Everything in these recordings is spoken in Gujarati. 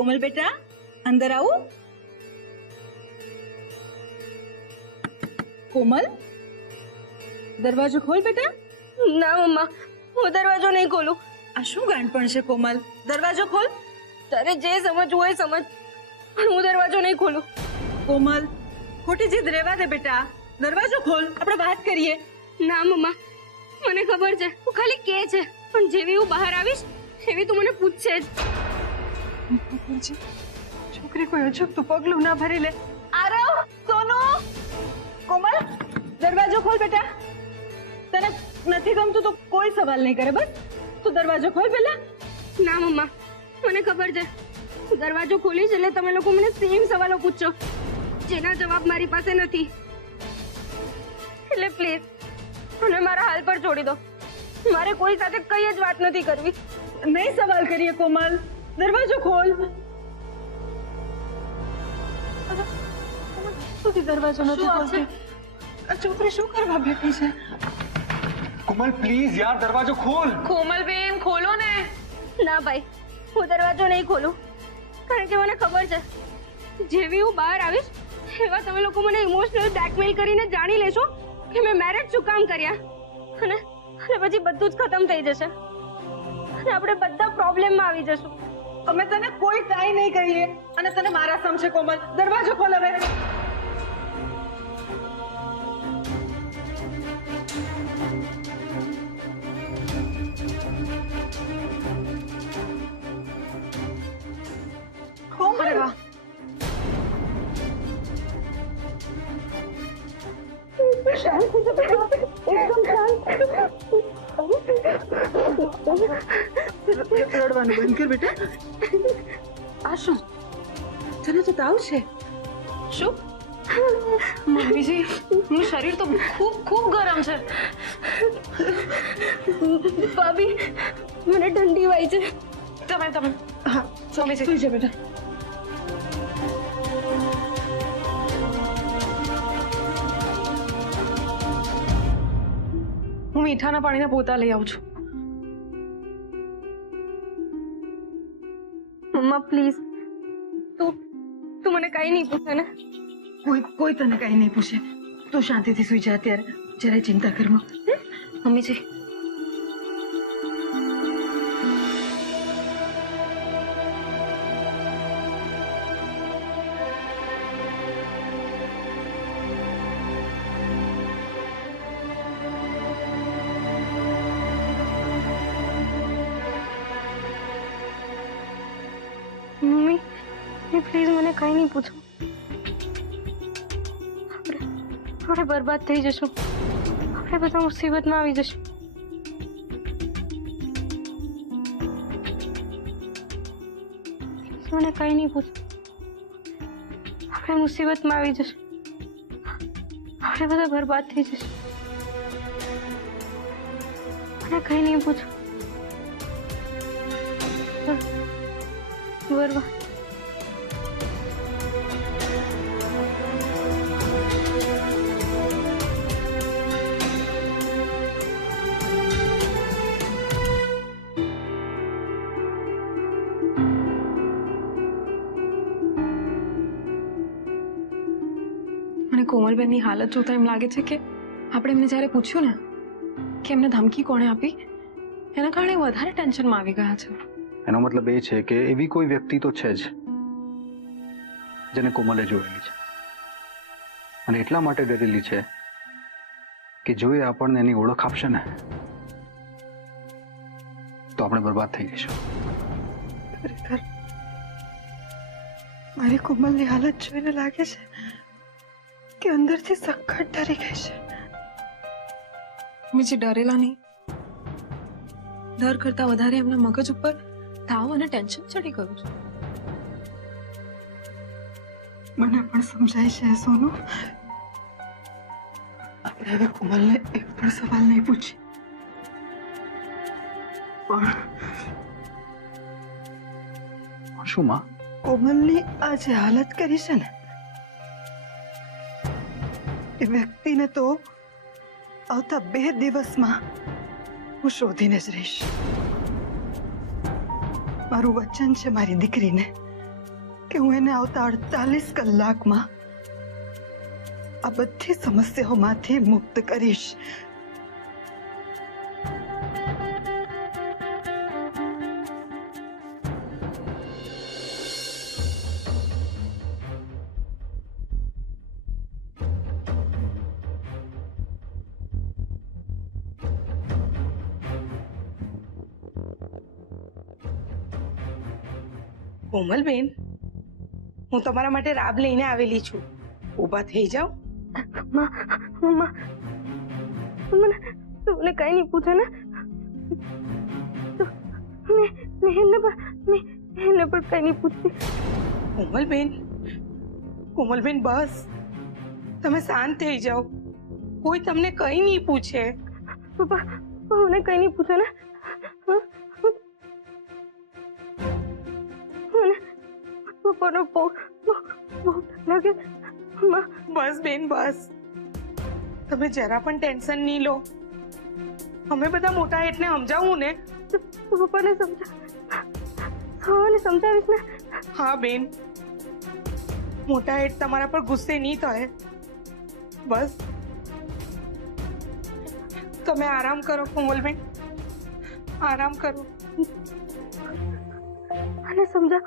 कोमल बेटा अंदर आओ। कोमल दरवाજો ખોલ બેટા। ના મમ્મા, હું દરવાજો નહીં ખોલું। આ શું ગાંડપણ છે કોમલ? દરવાજો ખોલ। તારે જે સમજવું હોય સમજ, પણ હું દરવાજો નહીં ખોલું। કોમલ ખોટી જીદ રહેવા દે બેટા, દરવાજો ખોલ, આપણે વાત કરીએ। ના મમ્મા, મને ખબર છે તું ખાલી કે છે, પણ જેવી હું બહાર આવીશ એવી તું મને પૂછશે જ। છોકરી કોઈ અજુગતું પગલું ના ભરી લે। આરવ, સોનુ, કોમલ દરવાજો ખોલ બેટા। તને નથી ગમતું તો કોઈ સવાલ નહીં કરે, બસ તું દરવાજો ખોલ પહેલા। ના મમ્મા, મને ખબર છે દરવાજો ખોલીશ એટલે તમે લોકો મને સેમ સવાલો પૂછશો, જેના જવાબ મારી પાસે નથી। એટલે પ્લીઝ મને મારા હાલ પર છોડી દો, મારે કોઈ સાથે કઈ જ વાત નથી કરવી। નહીં સવાલ કરીએ કોમલ, દરવાજો ખોલ। સુધી દરવાજો નથી ખોલતી। આ છોકરી શું કરવા બેઠી છે? कोमल प्लीज यार दरवाजा खोल। કોમલ બેન ખોલો ને। ના ભાઈ, હું દરવાજો નહીં ખોલું, કારણ કે મને ખબર છે જેવી હું બહાર આવીશ એવા તમે લોકો મને ઇમોશનલ બ્લેકમેલ કરીને જાણી લેશો કે મેં મેરેજ શું કામ કર્યા, અને પછી બધું જ ખતમ થઈ જશે અને આપણે બધા પ્રોબ્લેમમાં આવી જશું। અમે તને કોઈ કાંઈ નહીં કહીએ અને તને મારા સમશે કોમલ, દરવાજો ખોલ હવે। અરે વાહ, રડવાનું બંધ કર બેટા। આ શું? તને તો તાવ છે? શું મમ્મીજી, મારું શરીર તો ખૂબ ખૂબ ગરમ છે। ભાભી, મને ઠંડી વાય છે। તમે હા સુઈ જા બેટા। હું મીઠાના પાણીના પોતા લઈ આવું છું। મમ્મા પ્લીઝ, તું મને કઈ નહીં પૂછે ને? કોઈ તને કાંઈ નહીં પૂછે, તું શાંતિથી સુઈ જા અત્યારે, જરાય ચિંતા કરમાં। મમ્મીજી, મમ્મી પ્લીઝ મને કઈ નહીં પૂછો, આપણે બરબાદ થઈ જશું, આપણે બધા મુસીબતમાં આવી જશું। મને કઈ નહીં પૂછો, આપણે મુસીબતમાં આવી જશું, આપણે બધા બરબાદ થઈ જશું। મને કઈ નહીં પૂછો, બરબાદ। મને કોમલબેનની હાલત જોતા એમ લાગે છે કે આપણે એમને જ્યારે પૂછ્યું ને કે એમને ધમકી કોણે આપી, એના કારણે વધારે ટેન્શનમાં આવી ગયા છે। એનો મતલબ એ છે કે એવી કોઈ વ્યક્તિ તો છે જ જેને કોમલે જોયેલી છે, અને એટલા માટે ડરેલી છે કે જો એ આપણને એની ઓળખ આપશે ને તો આપણે બરબાદ થઈ જઈશું। ખરેખર મારી કોમલની હાલત જોઈને લાગે છે કે અંદરથી સખત ડરી ગઈ છે। બીજી ડરેલા નહીં, ડર કરતા વધારે એમના મગજ ઉપર તાવ અને ટેન્શન ચડી ગયું છે। મને પણ સમજાય છે સોનુ, આપણે હવે કોમલને એક પણ સવાલ નહીં પૂછીએ, પણ શું માં? કોમલની આ જે હાલત કરી છે ને, એ વ્યક્તિને તો આવતા 2 દિવસમાં હું શોધીને જ રહીશ। મારું વચન છે મારી દીકરીને કે હું એને આવતા 48 કલાકમાં આ બધી સમસ્યાઓમાંથી મુક્ત કરીશ. કોમલબેન, હું તમારા માટે રાબ લઈને આવેલી છું. ઊભા થઈ જાઓ. મમ્મા મને કઈ નહીં પૂછે ને. મેં એને પણ કઈ નહીં પૂછતી. કોમલબેન બસ, તમે શાંત થઈ જાઓ. કોઈ તમને કઈ નહીં પૂછે. પપ્પા મને કઈ નહીં પૂછે ને. પપ્પાનો બહુ લાગે. બસ બેન બસ, તમે જરા પણ ટેન્શન નહીં લો. અમે બધા મોટા એટલે સમજાવું ને. પપ્પાને સમજાવીશ ને. હા બેન, મોટા હેઠ તમારા પર ગુસ્સે નહીં થાય. બસ તમે આરામ કરો કોમલબેન, આરામ કરો. અને સમજા.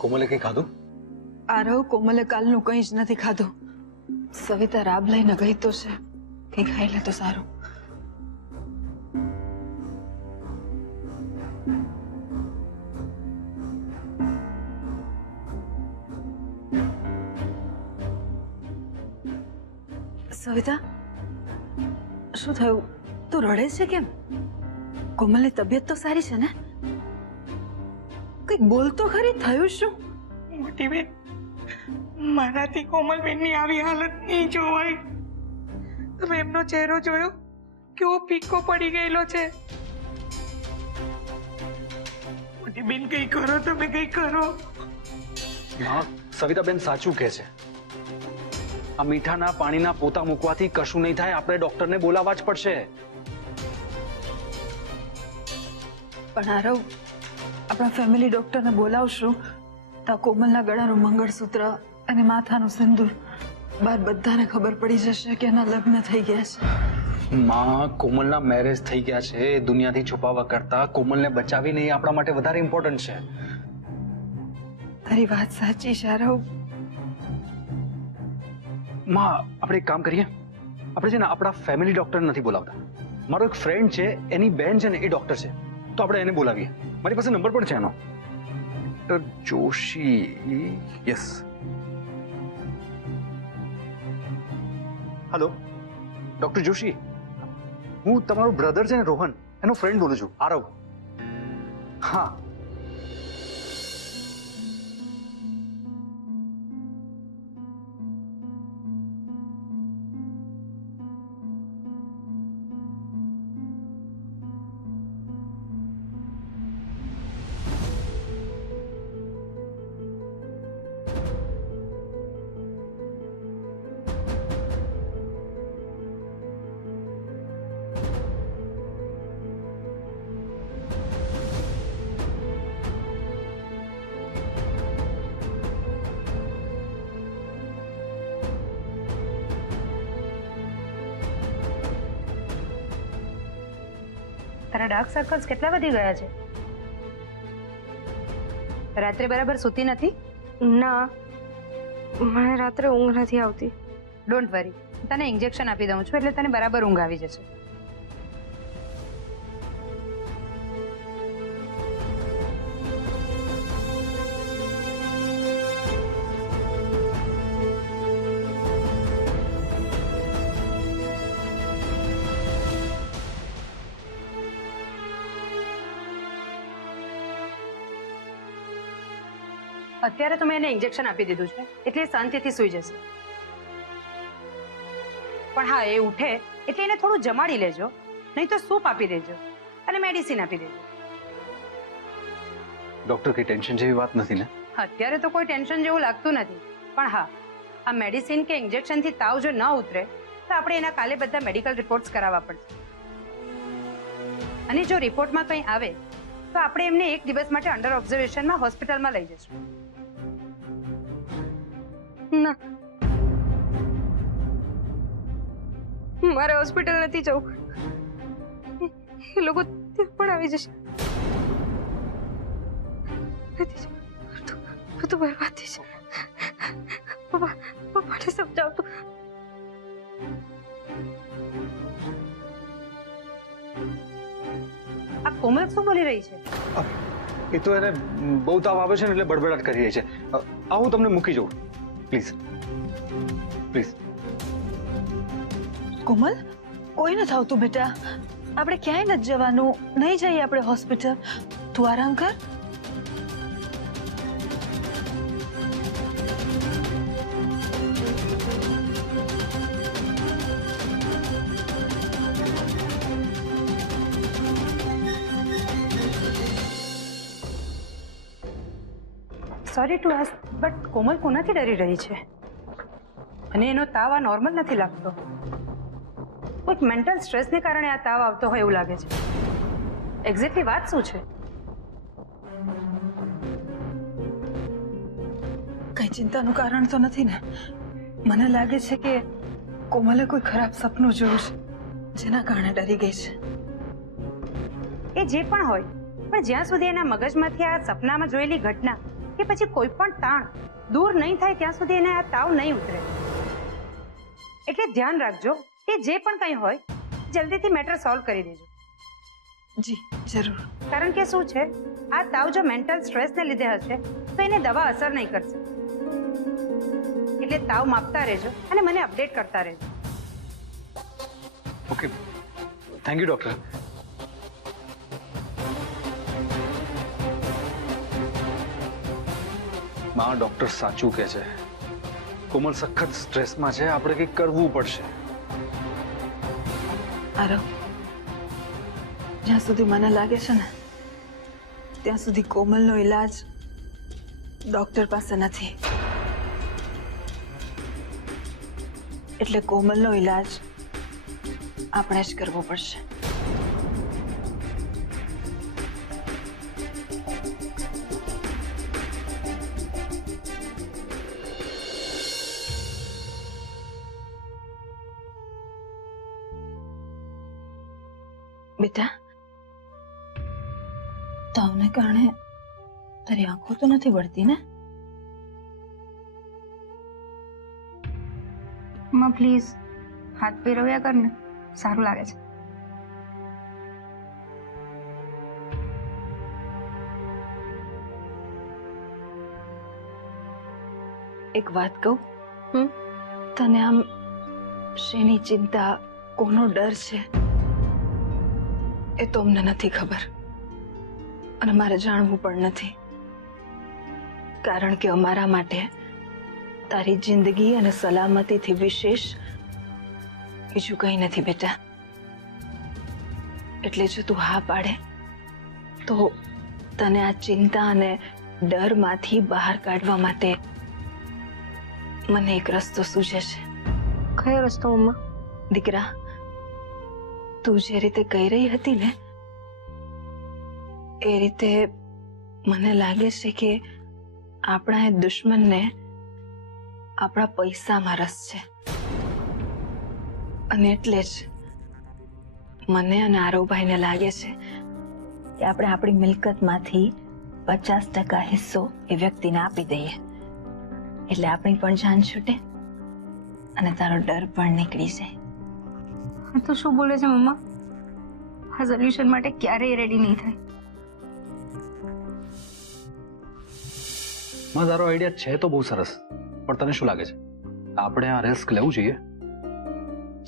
કોમલે કંઈ ખાધું? આરવ, કોમલે કાલનું કંઈ જ નથી ખાધું. સવિતા રાબ લઈને ગઈ તો છે, કંઈ ખાઈ લે તો સારું. સવિતા, શું થયું? તું રડે છે કેમ? કોમલની તબિયત તો સારી છે ને? કંઈક બોલ તો ખરી, થયું શું? મોટી બેન, મારાથી કોમલબેનની આવી હાલત નહીં જોવાય. તમે એમનો ચહેરો જોયો? કેવો પીકો પડી ગયેલો છે. મોટી બેન, કંઈ કરો, તમે કંઈ કરો. હા, સવિતાબેન સાચું કહે છે. આ મીઠાના પાણીના પોતા મૂકવાથી કશું નહીં થાય. આપણે ડોક્ટરને બોલાવવા જ પડશે. પણ આરવ, આપણા ફેમિલી ડોક્ટરને બોલાવશું તો કોમલના ગળાનું મંગળસૂત્ર અને માથાનું સિંદૂર બાદ બધાને ખબર પડી જશે કે એના લગ્ન થઈ ગયા છે. માં, કોમલના મેરેજ થઈ ગયા છે. એ દુનિયાથી છુપાવવા કરતા કોમલને બચાવીને એ આપણા માટે વધારે ઇમ્પોર્ટન્ટ છે. તારી વાત સાચી છે આરવ. માં, આપણે એક કામ કરીએ. આપણે છે ને આપણા ફેમિલી ડોક્ટર નથી બોલાવતા. મારો એક ફ્રેન્ડ છે, એની બેન છે ને એ ડોક્ટર છે, તો આપણે એને બોલાવીએ. મારી પાસે નંબર પણ છે એનો. Doctor Joshi. Yes. Hello doctor Joshi, હું તમારો બ્રધર છે ને રોહન, એનો ફ્રેન્ડ બોલું છું, આરવ. હા, તારા ડાર્ક સર્કલ્સ કેટલા વધી ગયા છે? રાત્રે બરાબર સૂતી નથી? ના, મને રાત્રે ઊંઘ નથી આવતી. ડોન્ટ વરી, તને ઇન્જેક્શન આપી દઉં છું એટલે તને બરાબર ઊંઘ આવી જશે. અત્યારે તો મેં એને ઇન્જેક્શન આપી દીધું છે એટલે એ શાંતિથી સૂઈ જશે. પણ હા, એ ઉઠે એટલે એને થોડું જમાડી લેજો, નહીં તો સૂપ આપી દેજો અને મેડિસિન આપી દેજો. ડોક્ટર, કઈ ટેન્શન જેવી વાત નથી ને? અત્યારે તો કોઈ ટેન્શન જેવું લાગતું નથી, પણ હા, આ મેડિસિન કે ઇન્જેક્શનથી તાવ જો ન ઉતરે તો આપણે એના કાલે બધા મેડિકલ રિપોર્ટ્સ કરાવવા પડશે. અને જો રિપોર્ટમાં કંઈ આવે તો આપણે એમને એક દિવસ માટે અંડર ઓબ્ઝર્વેશનમાં હોસ્પિટલમાં લઈ જઈશું. ના, મારે હોસ્પિટલ નથી જવું. એ લોકો ત્યાં પણ આવી જશે. નથી જવું. બધું બરબાદ થઈ છે. પપ્પાને સમજાવ તું. આ કોમલ શું બોલી રહી છે? એ તો એને બહુ તાવ આવે છે ને એટલે બડબડાટ કરી રહી છે. હું તમને મૂકી જાઉં પ્લીઝ પ્લીઝ. કોમલ, કોઈ નથી આવતું બેટા. આપણે ક્યાંય નથી જવાનું. નહીં જઈએ આપણે હોસ્પિટલ. તું આરામ કર. સોરી ટુ આસ્ક, બટ કોમલ કોનાથી ડરી રહી છે? અને એનો તાવ આ નોર્મલ નથી લાગતો. કોઈક મેન્ટલ સ્ટ્રેસને કારણે આ તાવ આવતો હોય એવું લાગે છે. એક્ઝેક્ટલી વાત શું છે? કઈ ચિંતાનું કારણ તો નથી ને? મને લાગે છે કે કોમલે કોઈ ખરાબ સપનું જોયું છે, જેના કારણે ડરી ગઈ છે. એ જે પણ હોય, પણ જ્યાં સુધી એના મગજમાંથી આ સપનામાં જોયેલી ઘટના કે પછી કોઈ પણ તાણ દૂર નહીં થાય ત્યાં સુધી એને આ તાવ નહીં ઉતરે. એટલે ધ્યાન રાખજો કે જે પણ કંઈ હોય જલ્દીથી મેટર સોલ્વ કરી દેજો. જી જરૂર. કારણ કે શું છે, આ તાવ જો મેન્ટલ સ્ટ્રેસને લીધે હશે તો એને દવા અસર નહીં કરશે. એટલે તાવ માપતા રહેજો અને મને અપડેટ કરતા રહેજો. Okay, thank you doctor. માં, ડૉક્ટર સાચું કહે છે. કોમલ સખત સ્ટ્રેસમાં છે. આપણે કંઈક કરવું પડશે. આરવ, જ્યાં સુધી મને લાગે છે ને ત્યાં સુધી કોમલનો ઈલાજ ડોક્ટર પાસે નથી. એટલે કોમલનો ઈલાજ આપણે જ કરવો પડશે. બેટા, તાવને કારણે તારી આંખો તો નથી વળતી ને? માં પ્લીઝ હાથ ફેરવ્યા કર ને, સારું લાગે છે. એક વાત કહું? તને આમ શેની ચિંતા, કોનો ડર છે એ તો અમને નથી ખબર, અને મારે જાણવું પણ નથી. કારણ કે અમારા માટે તારી જિંદગી અને સલામતીથી વિશેષ બીજું કંઈ નથી બેટા. એટલે જો તું હા પાડે તો તને આ ચિંતા અને ડરમાંથી બહાર કાઢવા માટે મને એક રસ્તો સૂઝે છે. કયો રસ્તો મમ્મા? દીકરા, તું જે રીતે કહી રહી હતી ને એ રીતે મને લાગે છે કે આપણા એ દુશ્મનને આપણા પૈસામાં રસ છે. અને એટલે જ મને અને આરવભાઈને લાગે છે કે આપણે આપણી મિલકતમાંથી 50% હિસ્સો એ વ્યક્તિને આપી દઈએ, એટલે આપણી પણ જાન છૂટે અને તારો ડર પણ નીકળી જાય. આ તો શું બોલે છે મમ્મા? આ સોલ્યુશન માટે ક્યારેય રેડી નહીં થાય. માં, તારો આઈડિયા છે તો બહુ સરસ, પણ તને શું લાગે છે આપણે આ રિસ્ક લેવું જોઈએ?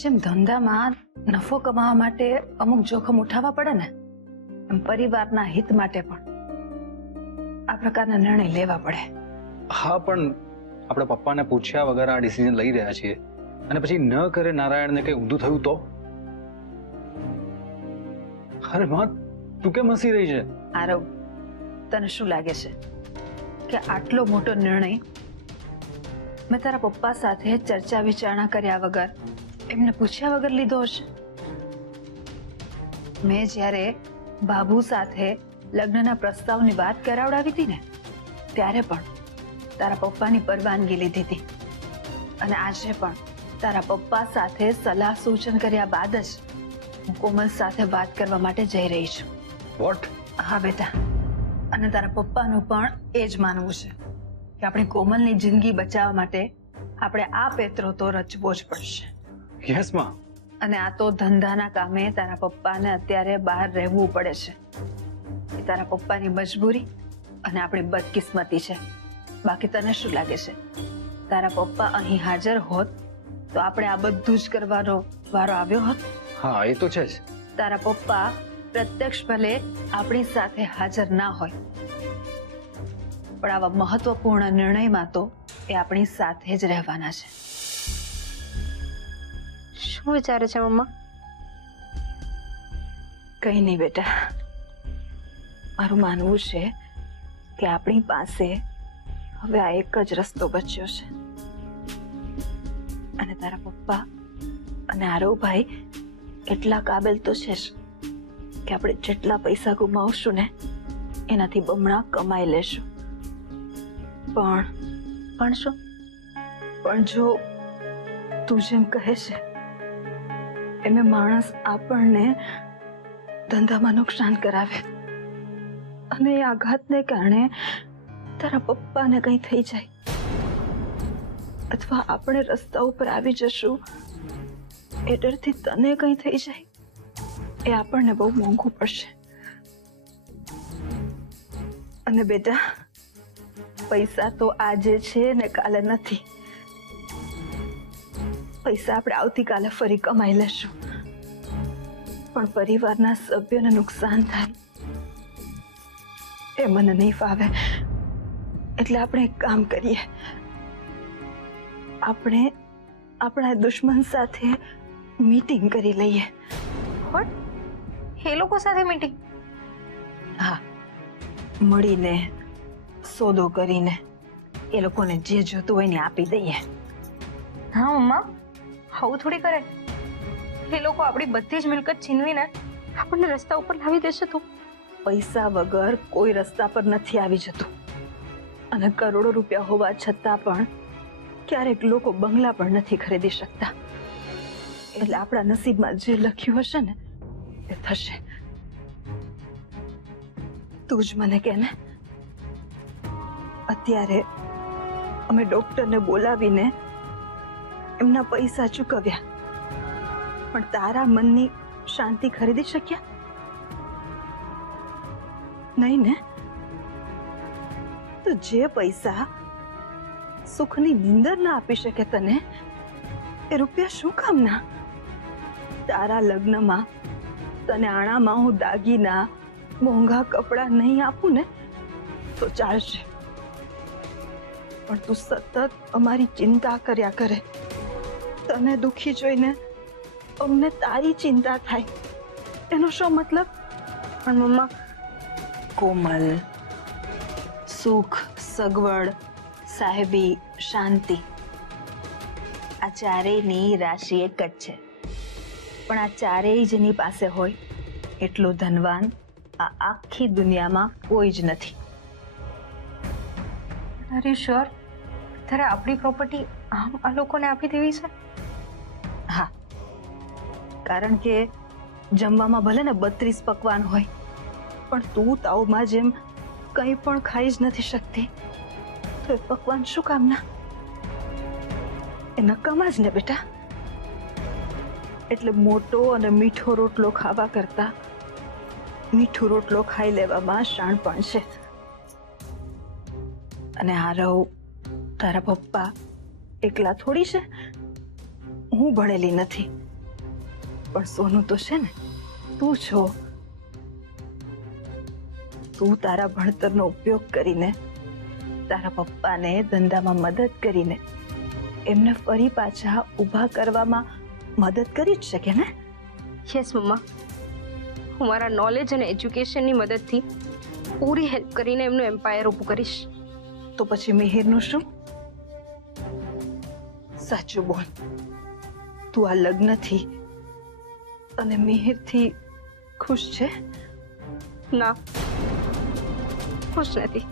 જેમ ધંધામાં નફો કમાવા માટે અમુક જોખમ ઉઠાવવા પડે ને, એમ પરિવારના હિત માટે પણ આ પ્રકારના નિર્ણય લેવા પડે. હા, પણ આપણે પપ્પાને પૂછ્યા વગર આ ડિસિઝન લઈ રહ્યા છીએ અને પછી ન કરે નારાયણને કંઈ ઊંધું થયું તો? અરે માં, તું કેમ હસી રહી છે? આરવ, તને શું લાગે છે કે આટલો મોટો નિર્ણય મેં તારા પપ્પા સાથે ચર્ચા વિચારણા કર્યા વગર, એમને પૂછ્યા વગર લીધો હશે? મેં જ્યારે બાબુ સાથે લગ્નના પ્રસ્તાવની વાત કરાવડાવી હતી ને ત્યારે પણ તારા પપ્પાની પરવાનગી લીધી હતી અને આજે પણ તારા પપ્પા સાથે સલાહ સૂચન કર્યા બાદ જ હું કોમલ સાથે વાત કરવા માટે જઈ રહી છું. વોટ? હા બેટા, અને તારા પપ્પાનું પણ એ જ માનવું છે કે આપણી કોમલની જિંદગી બચાવવા માટે આપણે આ પેત્રો તો રચવો જ પડશે. યસ માં. અને આ તો ધંધાના કામે તારા પપ્પાને અત્યારે બહાર રહેવું પડે છે. એ તારા પપ્પાની મજબૂરી અને આપણી બદકિસ્મતી છે. બાકી તને શું લાગે છે, તારા પપ્પા અહીં હાજર હોત તો આપણે આ બધું જ કરવાનો વારો આવ્યો હોત? હા, એ તો છે જ. તારા પપ્પા પ્રત્યક્ષ ભલે આપણી સાથે હાજર ના હોય, પણ આવા મહત્વપૂર્ણ નિર્ણયમાં તો એ આપણી સાથે જ રહેવાના છે. શું વિચારે છે મમ્મા? કઈ નહીં બેટા, મારું માનવું છે કે આપણી પાસે હવે આ એક જ રસ્તો બચ્યો છે અને તારા પપ્પા અને આરવભાઈ એટલા કાબેલ તો છે જ કે આપણે જેટલા પૈસા ગુમાવશું ને એનાથી બમણા કમાઈ લેશું. પણ શું? પણ જો તું જેમ કહે છે એમે માણસ આપણને ધંધામાં નુકસાન કરાવે અને એ આઘાતને કારણે તારા પપ્પાને કંઈ થઈ જાય અથવા આપણે રસ્તા ઉપર આવી જશું એ ડરથી તને કંઈ થઈ જાય, એ આપણને બહુ મોંઘું પડશે. અને બેટા, પૈસા તો આજે છે ને કાલે નથી. પૈસા આપણે આવતીકાલે ફરી કમાઈ લેશું, પણ પરિવારના સભ્યોને નુકસાન થાય એ મને નહીં ફાવે. એટલે આપણે એક કામ કરીએ, આપણે આપણા દુશ્મન સાથે મીટિંગ કરી લઈએ. વોટ? એ લોકો સાથે મીટિંગ? હા, મળીને સોદો કરીને એ લોકોને જે જોતું હોય ને આપી દઈએ. હા મમ્મા, આવું થોડી કરે. એ લોકો આપણી બધી જ મિલકત છીનવીને આપણને રસ્તા ઉપર લાવી દેશે તો? પૈસા વગર કોઈ રસ્તા પર નથી આવી જતું, અને કરોડો રૂપિયા હોવા છતાં પણ ક્યારેક લોકો બંગલા પણ નથી ખરીદી શકતા. એટલે આપણા નસીબમાં જે લખ્યું હશે ને એ થશે. તું જ મને કે ને, અત્યારે અમે ડોક્ટરને બોલાવીને એમના પૈસા ચૂકવ્યા, પણ તારા મનની શાંતિ ખરીદી શક્યા નહીં ને? તો જે પૈસા સુખની નીંદર ના આપી શકે તને, એ રૂપિયા શું કામના? તારા લગ્નમાં તને આણામાં હું દાગીના, મોંઘા કપડા નહીં આપું ને તો ચાલશે, પણ તું સતત અમારી ચિંતા કર્યા કરે. તને દુખી જોઈને અમને તારી ચિંતા થાય, એનો શું મતલબ? પણ મમ્મા, કોમલ, સુખ, સગવડ, સાહેબી, શાંતિ, આ ચારેયની રાશિ એક જ છે. પણ આ ચારેય જેની પાસે હોય એટલું ધનવાન આ આખી દુનિયામાં કોઈ જ નથી. Are you sure? તારે આપણી પ્રોપર્ટી આમ આ લોકોને આપી દેવી છે? હા, કારણ કે જમવામાં ભલે ને 32 પકવાન હોય, પણ તું તાવમાં જેમ કંઈ પણ ખાઈ જ નથી શકતી, તો એ પકવાન શું કામના? એ નકામા જ ને બેટા. એટલે મોટો અને મીઠો રોટલો ખાવા કરતા મીઠું રોટલો ખાઈ લેવામાં શાણપણ છે. અને આરવ, તારા પપ્પા એકલા થોડી છે. હું ભણેલી નથી, પણ સોનું તો છે ને, તું છો. તું તારા ભણતરનો ઉપયોગ કરીને તારા પપ્પાને ધંધામાં મદદ કરીને એમને ફરી પાછા ઊભા કરવામાં મદદ કરી જ શકે ને? યસ મમ્મા, હું મારા નોલેજ અને એજ્યુકેશનની મદદથી પૂરી હેલ્પ કરીને એમનું એમ્પાયર ઊભું કરીશ. તો પછી મિહિરનું શું? સાચું બોલ, તું આ લગ્નથી અને મિહિરથી ખુશ છે? ના, ખુશ નથી.